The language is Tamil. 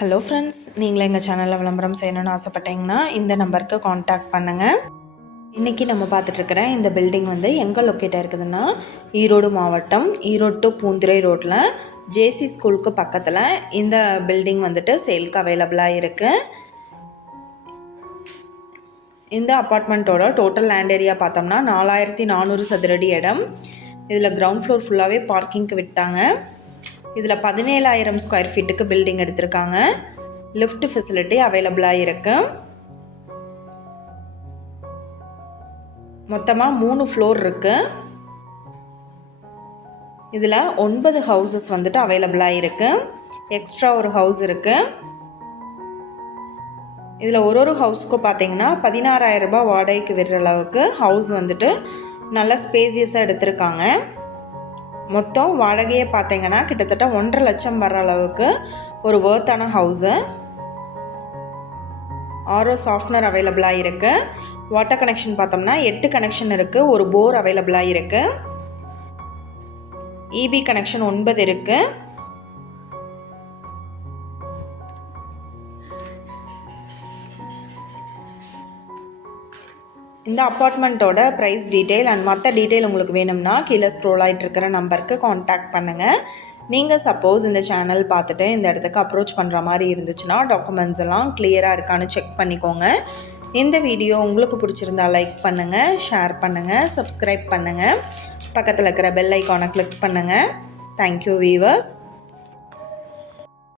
ஹலோ ஃப்ரெண்ட்ஸ் நீங்களும் எங்கள் சேனலில் விளம்பரம் செய்யணும்னு ஆசைப்பட்டீங்கன்னா இந்த நம்பருக்கு காண்டாக்ட் பண்ணுங்கள் இன்றைக்கி நம்ம பார்த்துட்ருக்கிற இந்த பில்டிங் வந்து எங்கே லொக்கேட்டாக இருக்குதுன்னா ஈரோடு மாவட்டம் ஈரோடு டு பூந்துரை ரோட்டில் ஜேசி ஸ்கூலுக்கு பக்கத்தில் இந்த பில்டிங் வந்துட்டு சேலுக்கு அவைலபிளாக இருக்குது இந்த அப்பார்ட்மெண்ட்டோட டோட்டல் லேண்ட் ஏரியா பார்த்தோம்னா நாலாயிரத்தி நானூறு சதுரடி இடம். இதில் கிரவுண்ட் ஃப்ளோர் ஃபுல்லாகவே பார்க்கிங்க்கு விட்டாங்க. இதில் பதினேழாயிரம் ஸ்கொயர் ஃபீட்டுக்கு பில்டிங் எடுத்திருக்காங்க. லிஃப்ட் ஃபெசிலிட்டி அவைலபிளாக இருக்கு. மொத்தமாக மூணு ஃப்ளோர் இருக்கு. இதில் ஒன்பது ஹவுசஸ் வந்துட்டு அவைலபிளாக இருக்கு. எக்ஸ்ட்ரா ஒரு ஹவுஸ் இருக்கு. இதில் ஒரு ஒரு ஹவுஸுக்கும் பார்த்தீங்கன்னா பதினாறாயிரம் ரூபாய் வாடகைக்கு விடுற அளவுக்கு ஹவுஸ் வந்துட்டு நல்லா ஸ்பேசியஸாக எடுத்திருக்காங்க. மொத்தம் வாடகையை பார்த்தீங்கன்னா கிட்டத்தட்ட ஒன்றரை லட்சம் வர அளவுக்கு ஒரு ஒர்த்தான ஹவுஸு ஆரோ சாஃப்ட்னர் அவைலபிளாக இருக்குது வாட்டர் கனெக்ஷன் பார்த்தோம்னா எட்டு கனெக்ஷன் இருக்குது ஒரு போர் அவைலபிளாக இருக்குது இபி கனெக்ஷன் ஒன்பது இருக்குது இந்த அப்பார்ட்மெண்ட்டோட ப்ரைஸ் டீட்டெயில் அண்ட் மற்ற டீட்டெயில் உங்களுக்கு வேணும்னா கீழே ஸ்க்ரோல் ஆகிட்டு இருக்கிற நம்பருக்கு காண்டாக்ட் பண்ணுங்கள் நீங்கள் சப்போஸ் இந்த சேனல் பார்த்துட்டு இந்த இடத்துக்கு அப்ரோச் பண்ணுற மாதிரி இருந்துச்சுன்னா டாக்குமெண்ட்ஸ் எல்லாம் கிளியராக இருக்கான்னு செக் பண்ணிக்கோங்க. இந்த வீடியோ உங்களுக்கு பிடிச்சிருந்தா லைக் பண்ணுங்கள் ஷேர் பண்ணுங்கள் சப்ஸ்கிரைப் பண்ணுங்கள் பக்கத்தில் இருக்கிற பெல் ஐக்கானை கிளிக் பண்ணுங்கள் தேங்க்யூ வீவர்ஸ்